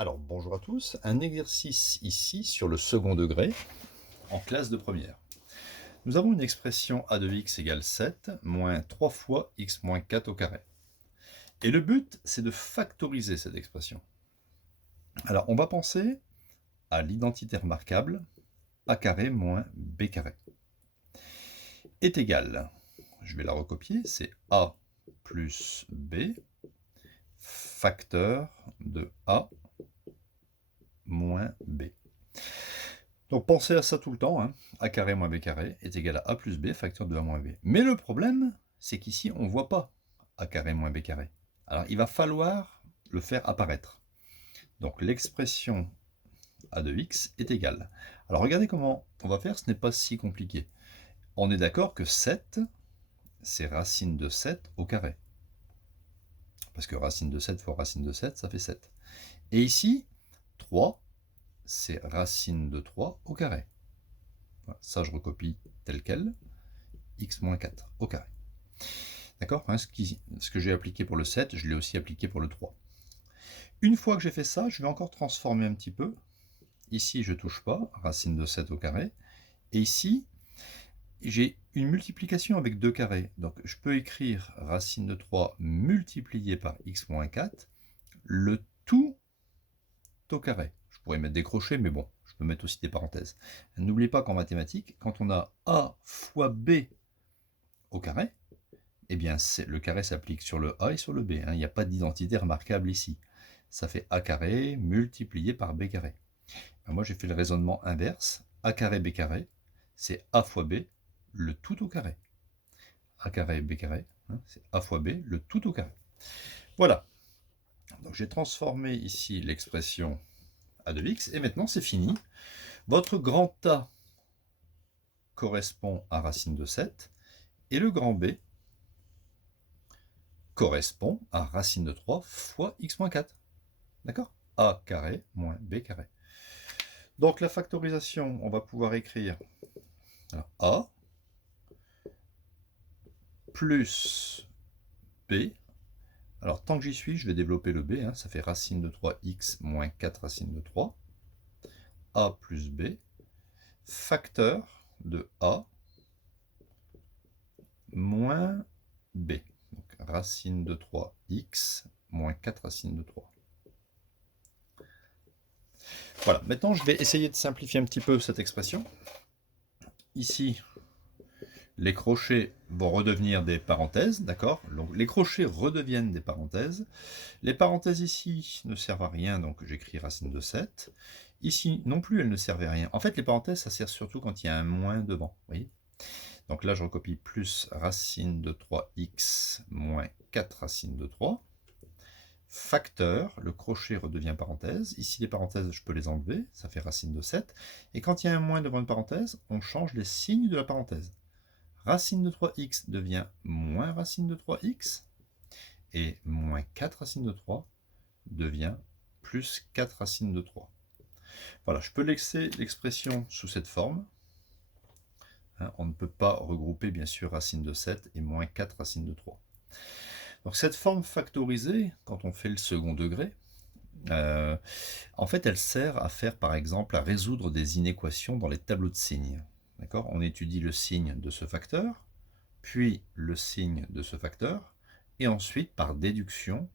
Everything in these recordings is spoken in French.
Alors, bonjour à tous. Un exercice ici sur le second degré en classe de première. Nous avons une expression a de x égale 7 moins 3 fois x moins 4 au carré. Et le but, c'est de factoriser cette expression. Alors, on va penser à l'identité remarquable a carré moins b carré est égal, je vais la recopier, c'est a plus b facteur de a moins b. Donc pensez à ça tout le temps, hein. A carré moins b carré est égal à a plus b facteur de a moins b. Mais le problème, c'est qu'ici, on ne voit pas a carré moins b carré. Alors il va falloir le faire apparaître. Donc l'expression a de x est égale. Alors regardez comment on va faire, ce n'est pas si compliqué. On est d'accord que 7, c'est racine de 7 au carré. Parce que racine de 7 fois racine de 7, ça fait 7. Et ici, 3, c'est racine de 3 au carré. Ça, je recopie tel quel, x moins 4 au carré. D'accord, hein, ce que j'ai appliqué pour le 7, je l'ai aussi appliqué pour le 3. Une fois que j'ai fait ça, je vais encore transformer un petit peu. Ici, je ne touche pas, racine de 7 au carré. Et ici, j'ai une multiplication avec 2 carrés. Donc, je peux écrire racine de 3 multiplié par x moins 4, le tout au carré. Je pourrais mettre des crochets, mais bon, je peux mettre aussi des parenthèses. N'oubliez pas qu'en mathématiques, quand on a a fois b au carré, eh bien le carré s'applique sur le a et sur le b. Il n'y a pas d'identité remarquable ici. Ça fait a carré multiplié par b carré. Moi, j'ai fait le raisonnement inverse. A carré b carré, c'est a fois b, le tout au carré. A carré b carré, c'est a fois b, le tout au carré. Voilà. Donc j'ai transformé ici l'expression a de x, et maintenant c'est fini. Votre grand A correspond à racine de 7, et le grand B correspond à racine de 3 fois x moins 4. D'accord? A carré moins B carré. Donc la factorisation, on va pouvoir écrire A plus B. Alors tant que j'y suis, je vais développer le B. Ça fait racine de 3x moins 4 racine de 3. A plus B facteur de A moins B. Donc racine de 3x moins 4 racine de 3. Voilà, maintenant je vais essayer de simplifier un petit peu cette expression. Ici, les crochets vont redevenir des parenthèses, d'accord? Donc les crochets redeviennent des parenthèses. Les parenthèses ici ne servent à rien, donc j'écris racine de 7. Ici non plus, elles ne servent à rien. En fait, les parenthèses, ça sert surtout quand il y a un moins devant, vous voyez? Donc là, je recopie plus racine de 3x moins 4 racine de 3. Facteur, le crochet redevient parenthèse. Ici, les parenthèses, je peux les enlever, ça fait racine de 7. Et quand il y a un moins devant une parenthèse, on change les signes de la parenthèse. Racine de 3x devient moins racine de 3x. Et moins 4 racine de 3 devient plus 4 racine de 3. Voilà, je peux laisser l'expression sous cette forme. On ne peut pas regrouper, bien sûr, racine de 7 et moins 4 racine de 3. Donc cette forme factorisée, quand on fait le second degré, en fait, elle sert à faire, par exemple, à résoudre des inéquations dans les tableaux de signes. D'accord? On étudie le signe de ce facteur, puis le signe de ce facteur, et ensuite, par déduction,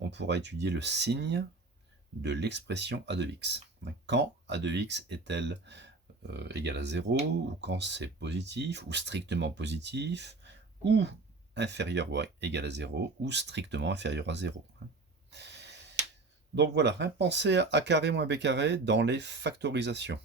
on pourra étudier le signe de l'expression a de x. Quand a de x est-elle égale à 0, ou quand c'est positif, ou strictement positif, ou inférieur ou égal à 0, ou strictement inférieur à 0. Donc voilà, pensez à a carré moins b carré dans les factorisations.